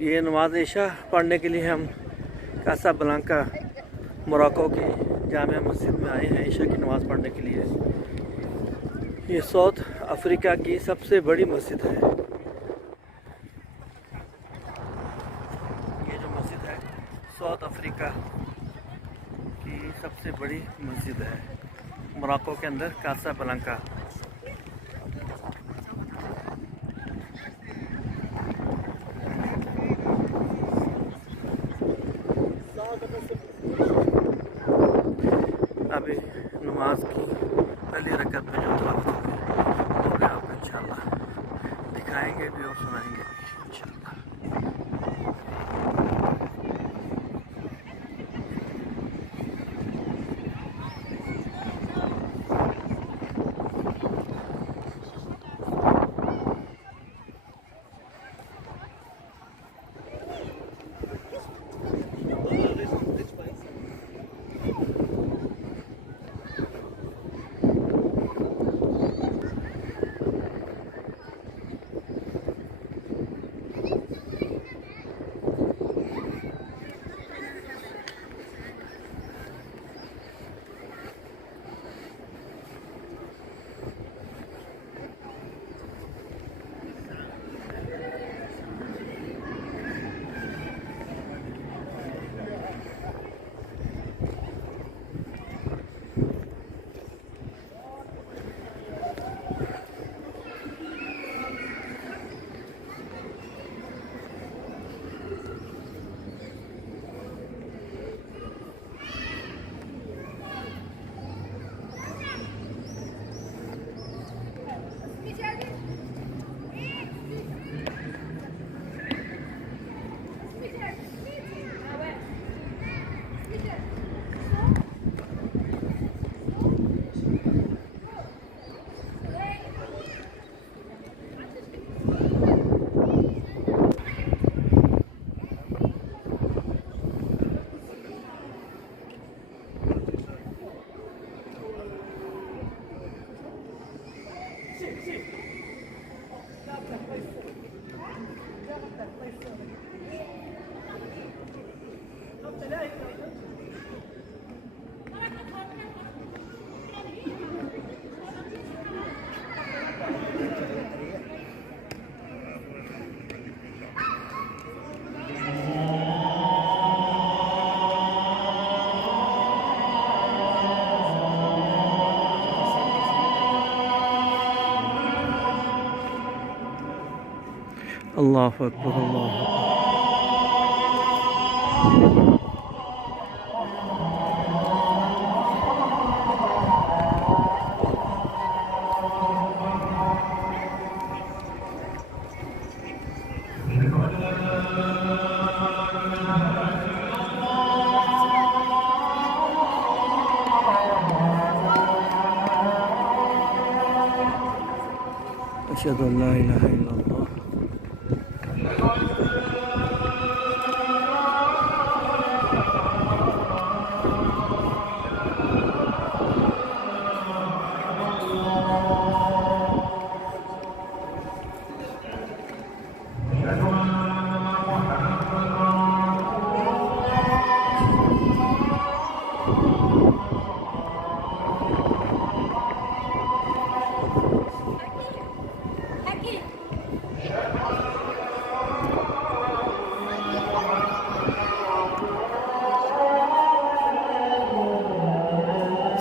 ये नमाज इशा पढ़ने के लिए हम कासाब्लांका मोरक्को की जामिया मस्जिद में आए हैं इशा की नमाज़ पढ़ने के लिए। ये साउथ अफ्रीका की सबसे बड़ी मस्जिद है। ये जो मस्जिद है साउथ अफ्रीका की सबसे बड़ी मस्जिद है मोरक्को के अंदर कासाब्लांका। अभी नमाज की पहली रकअत में जो तलावत होगा आपको इंशाल्लाह दिखाएंगे भी और सुनाएंगे भी इंशाल्लाह। अल्लाहु अकबर अल्लाहु अकबर। अशहदु अल्ला इलाहा इल्लल्लाह।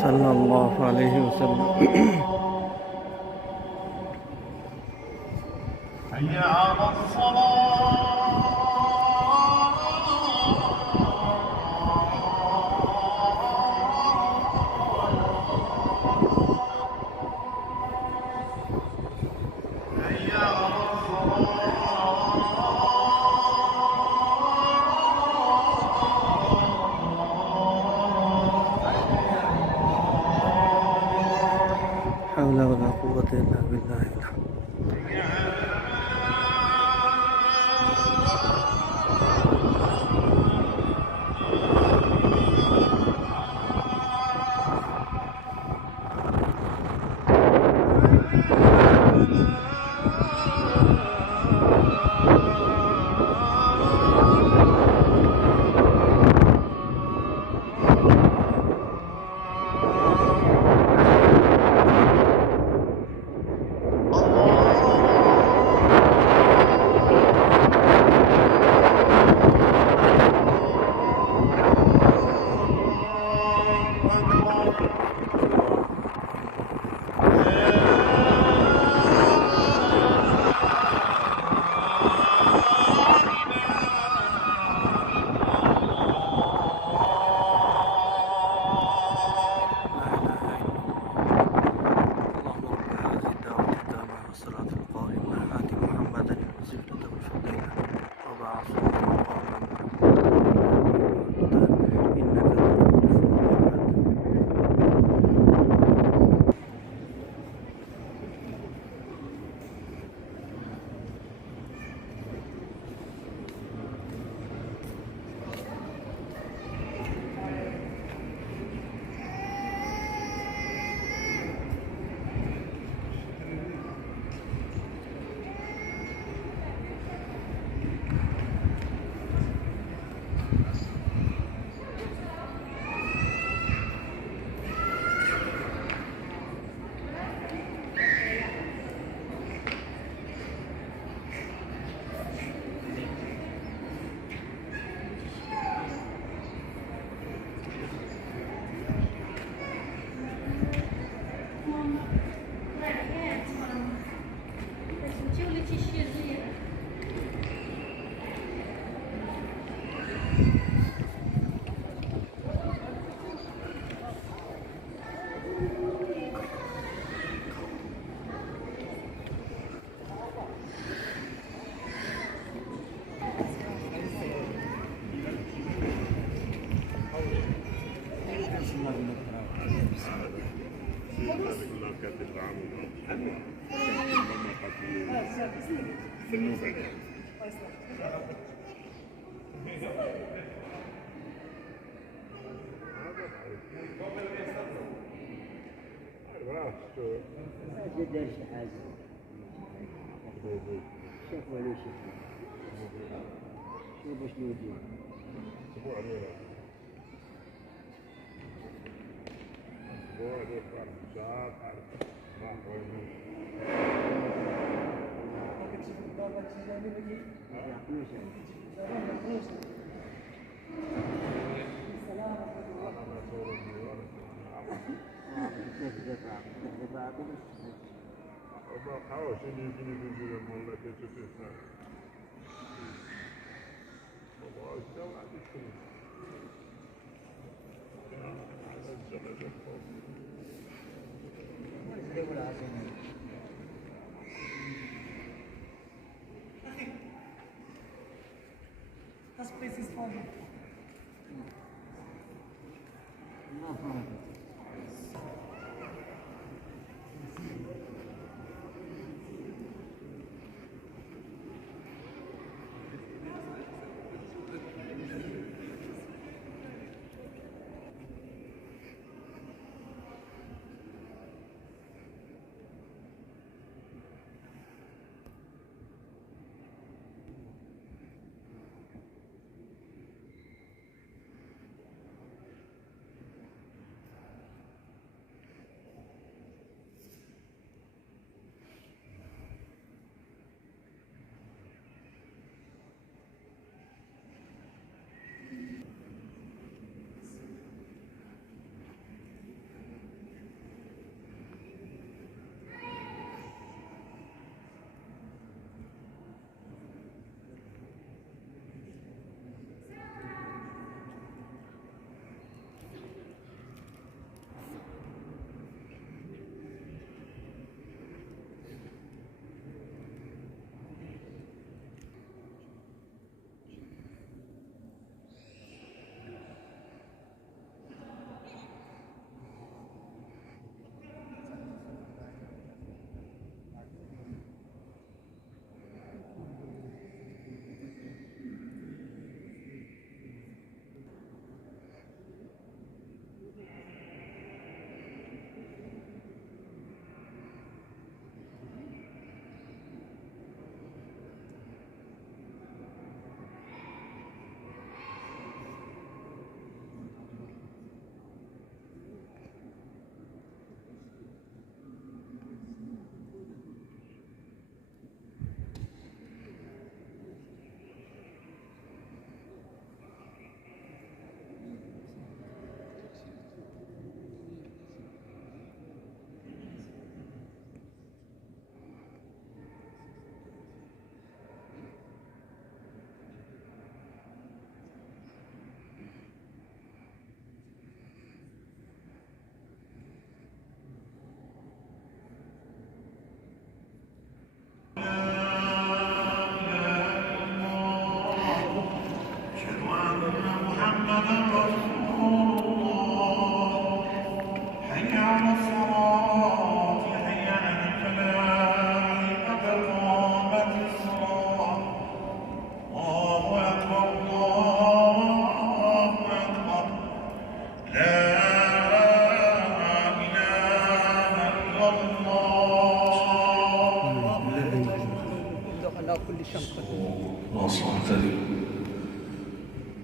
सल्लल्लाहु अलैहि वसल्लम। हौला वला कुव्वता इल्ला बिल्लाह। والصلاة القائمة آت محمدا الوسيلة والفضيلة وبعثه مقاما إنك لا تخلف الميعاد. جدر حاجة شكوى لي شكوى شو باش نودي حاول شنو يمكن يجي والله تشوف اسمه والله استوى عندك شنو This place is fun. خلاص اعتدل.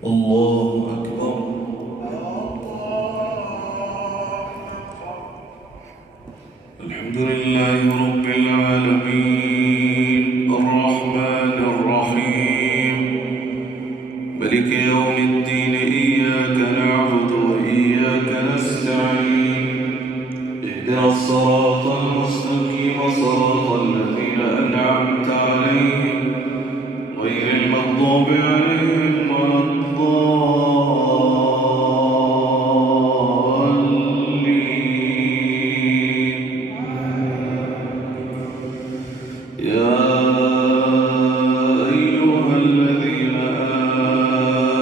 الله أكبر. الحمد لله رب العالمين الرحمن الرحيم ملك يوم الدين إياك نعبد وإياك نستعين اهدنا الصراط المستقيم صراط الذين أنعمت عليهم غير المغضوب عليهم ولا الضالين. يا أيها الذين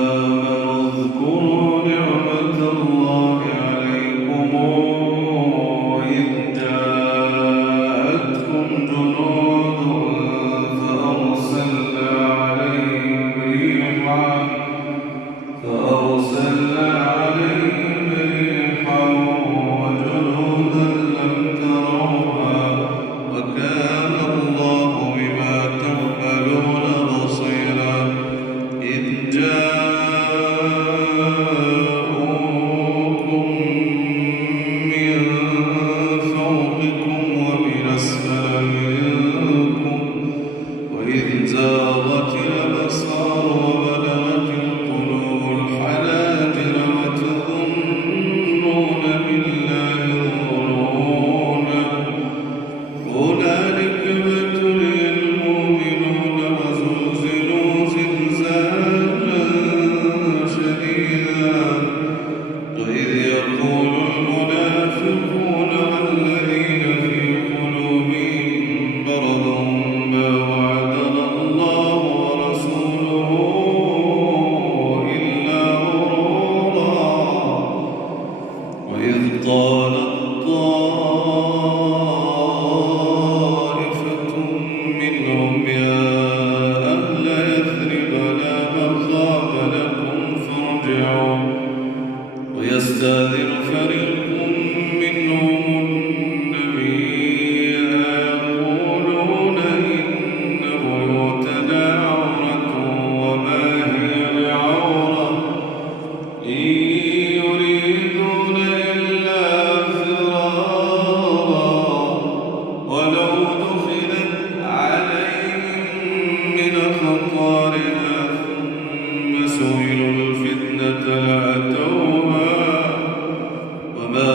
آمنوا اذكروا نعمة الله عليكم إذ جاءتكم جنود فأرسلنا عليهم ريحا وجنودا لم تروها وكان الله بما تعملون بصيرا. إذ جاءوكم من فوقكم ومن أسفل منكم وإذ زاغت الأبصار وبلغت القلوب الحناجر وتظنون بالله الظنونا. هنالك ابتلي المؤمنون وزلزلوا زلزالا شديدا. وإذ يقول المنافقون والذين في قلوبهم مرض ما وعدنا الله ورسوله إلا غرورا. وإذ قالت طائفة منهم يا أهل يثرب لا مخاف لكم فارجعوا. ويستأذن فريق منهم النبي يقولون إن بيوتنا عورة وما هي بعورة إن يريدون إلا فرارا ولو دخلت عليهم من أقطارها ثم سئلوا الفتنة لأتوها وما